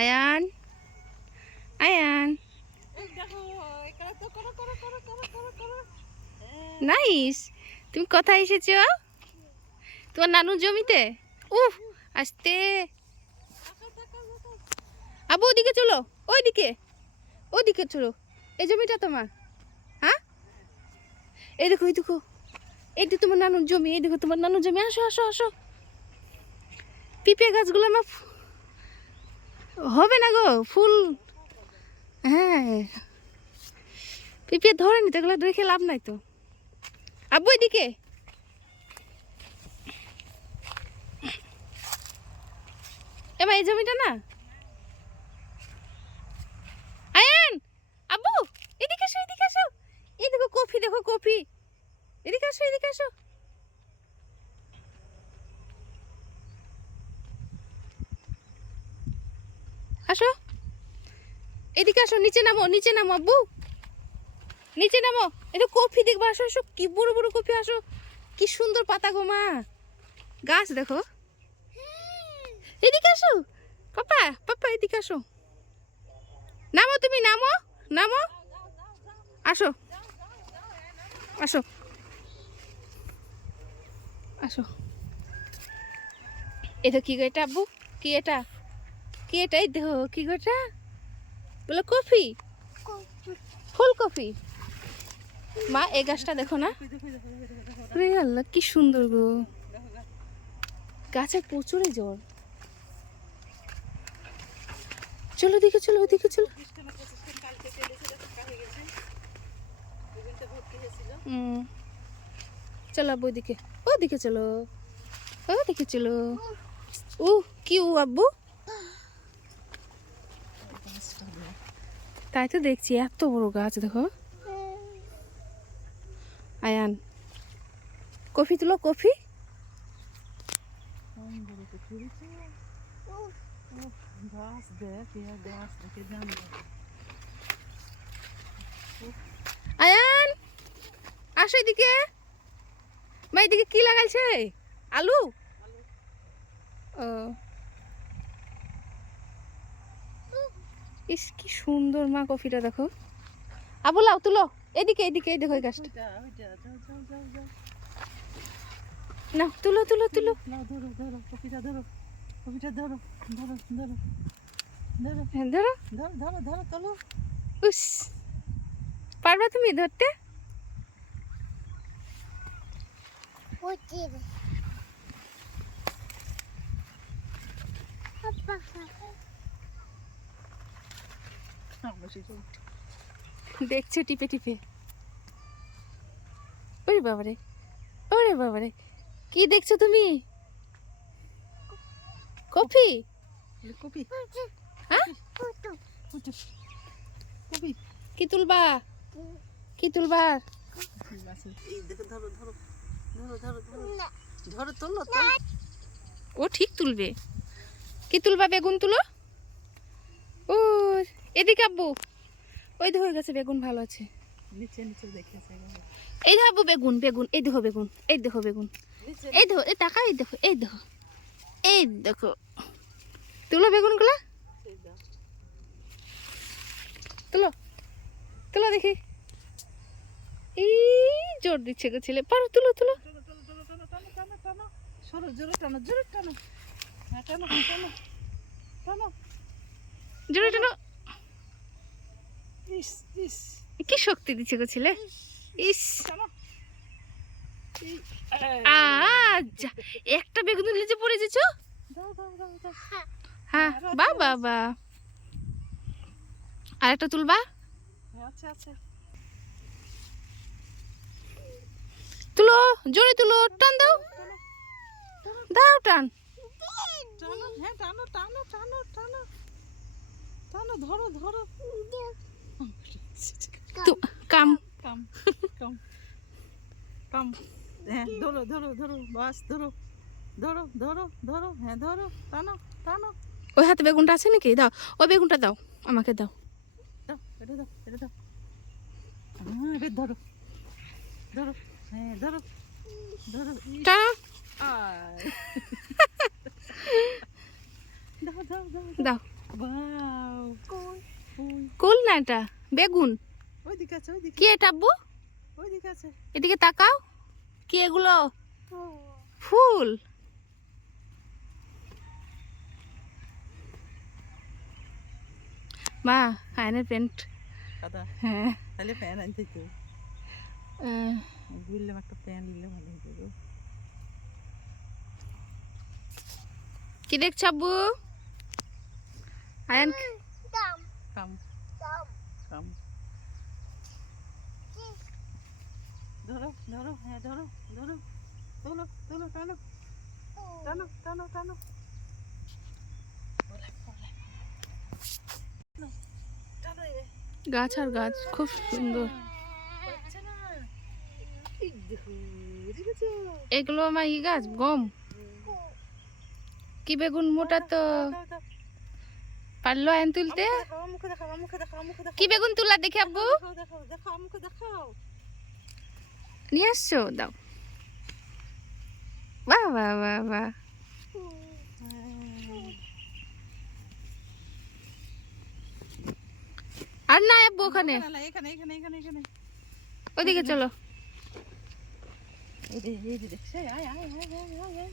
Ayaan, Ayaan, nice. তুমি কোথায় এসেছো? তোমার নানুর জমিতে? উফ, আসতে। আবু ওদিকে চলো, ওইদিকে, ওইদিকে চলো। এই জমিটা তোমার? হ্যাঁ, এই দেখো, এই দেখো, এই তো তোমার নানুর জমি। এই দেখো তোমার নানুর জমি। আসো আসো আসো। পিঁপে গাছগুলো আমার হবে না গো, ফুল। হ্যাঁ, পিঁপে ধরে নিতে গেলে রেখে লাভ নাই তো। আব্বু এদিকে। এবার এই জমিটা না। আয়ান, আব্বু এদিকে আসো, এদিকে আসো। এই দেখো কফি, দেখো কফি। এদিকে আসো, এদিকে আসো। আসো, এদিকে আসো। নিচে নামো, নিচে নামো আব্বু, নিচে নামো। এটা কফি দেখবো। আসো আসো, কি বড় বড় কফি। আসো, কি সুন্দর পাতা গো মা। গাছ দেখো। এদিকে আসো পাপা, পাপা এদিকে আসো। নামো, তুমি নামো, নামো। আসো আসো আসো। এটা কি গো? এটা আব্বু কি? এটা কি? এটা এই দেখো কি গো? এটা বলে কফি, ফুলকপি। মা এই গাছটা দেখো না। রে আল্লাহ, কি সুন্দর গো। গাছে প্রচুরই জ্বর। চলো দিকে, চলো ওদিকে চলো। চলো আব্বু ওদিকে, ওদিকে চলো, ওদিকে চলো। ও কি ও আব্বু? তাই তো দেখছি, এত বড় গাছ দেখো। আয়ান, কফি তুলো, কফি। আয়ান আসো এদিকে। মা এদিকে কি লাগাইছে? আলু? ও ইস, কি সুন্দর মা কফিটা দেখো। আবু লাও তুলো, এদিকে এদিকে। এই দেখো এই গাছটা। না, তুলো তুলো তুলো। ধরো ধরো কপিটা ধরো, কপিটা ধরো, ধরো ধরো ধরো হ্যাঁ ধরো। ধরো ধরো ধরো তোলো। উস, পারবা তুমি ধরতে? দেখছো টিপে টিপে। ওরে বাবারে, ওরে বাবারে, কি দেখছো তুমি? কফি? কপি, হ্যাঁ, কপি কি তুলবা? কি তুলবা? এই দেখো, ধরো ধরো ধরো ধরো ধরো ধরো তোলো তোলো। ও ঠিক তুলবে। কি তুলবা? বেগুন তুলো। ও এদিকে আব্বু, ওই দেখো হয়ে গেছে বেগুন, ভালো আছে। নিচে নিচে দেখেছে এই দেখো আব্বু বেগুন, বেগুন। এই দেখো বেগুন, এই দেখো বেগুন। এই দেখো, এই টাকা, এই দেখো, এই দেখো, এই দেখো। তুলো বেগুনগুলা, তুলো, তুলো দেখি। এই জোর দিচ্ছে গো ছেলে। পারো, তুলো তুলো। সরো, জোরে টানো, জোরে টানো। হ্যাঁ টানো টানো টানো। জোরে টানো। ইস ইস কি শক্তি দিচ্ছে গো ছেলে। ইস, টানো। যা, একটা বেগুন নিচে পড়ে যেছ। দাও দাও দাও দাও। হ্যাঁ, বা বাবা। আর একটা তুলবা। আচ্ছা আচ্ছা। তুলো, জোরে তুলো, টান দাও, দাও টান। টানো, হ্যাঁ টানো টানো টানো টানো টানো, ধরো ধরো। কাম। কাম কাম কাম। হ্যাঁ ধরো ধরো ধরো, বাস ধরো ধরো ধরো ধরো। হ্যাঁ ধরো, টানো টানো। ওই হাতে বেগুনটা আছে নাকি? দাও, ওই বেগুনটা দাও, আমাকে দাও। দাও, এটা দাও, এটা দাও। হ্যাঁ এবার ধরো ধরো। হ্যাঁ ধরো ধরো। টানো। আয়। দাও দাও দাও দাও। বাহ। ফুল না এটা বেগুন। ওইদিকে আছে, ওইদিকে, কি এটা আব্বু? ওইদিকে আছে। এদিকে তাকাও। কি এগুলো? ফুল। মা আয়নের প্যান্ট। কাদা, হ্যাঁ তাহলে প্যান আনতে তো বুঝলাম, একটা প্যান নিলে ভালো হতো গো। কি দেখছ আব্বু? আয়ন কাম কাম ধরো ধরো, হ্যাঁ ধরো ধরো, তোলো তোলো, টানো টানো টানো টানো, টানো এ। গাছ আর গাছ খুব সুন্দর। পাচ্ছে না। এই দেখো, দেখেছো? এগুলো আমার ই গাছ গম। কি বেগুন মোটা তো। দাও, দাও। পারলো আয়ন তুলতে? মুখে দেখাও, মুখে দেখাও, মুখে দেখাও। কি বেগুন তুলা দেখি আব্বু? দেখাও দেখাও দেখাও, মুখে দেখাও। নিয়ে আসছো, দাও। বাহ বাহ বাহ বাহ। আর না আব্বু ওখানে, এখানে এখানে এখানে এখানে। ওইদিকে চলো। এই যে, এই যে দেখছে, আয় আয় আয় আয় আয় আয়।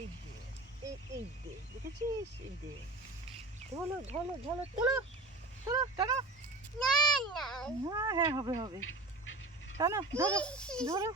এই যে, এই যে, দেখেছিস? এই যে, ধরো ধরো ধরো, তোলো তোলো, টানো। হ্যাঁ হ্যাঁ, হবে হবে, টানো, ধরো ধরো।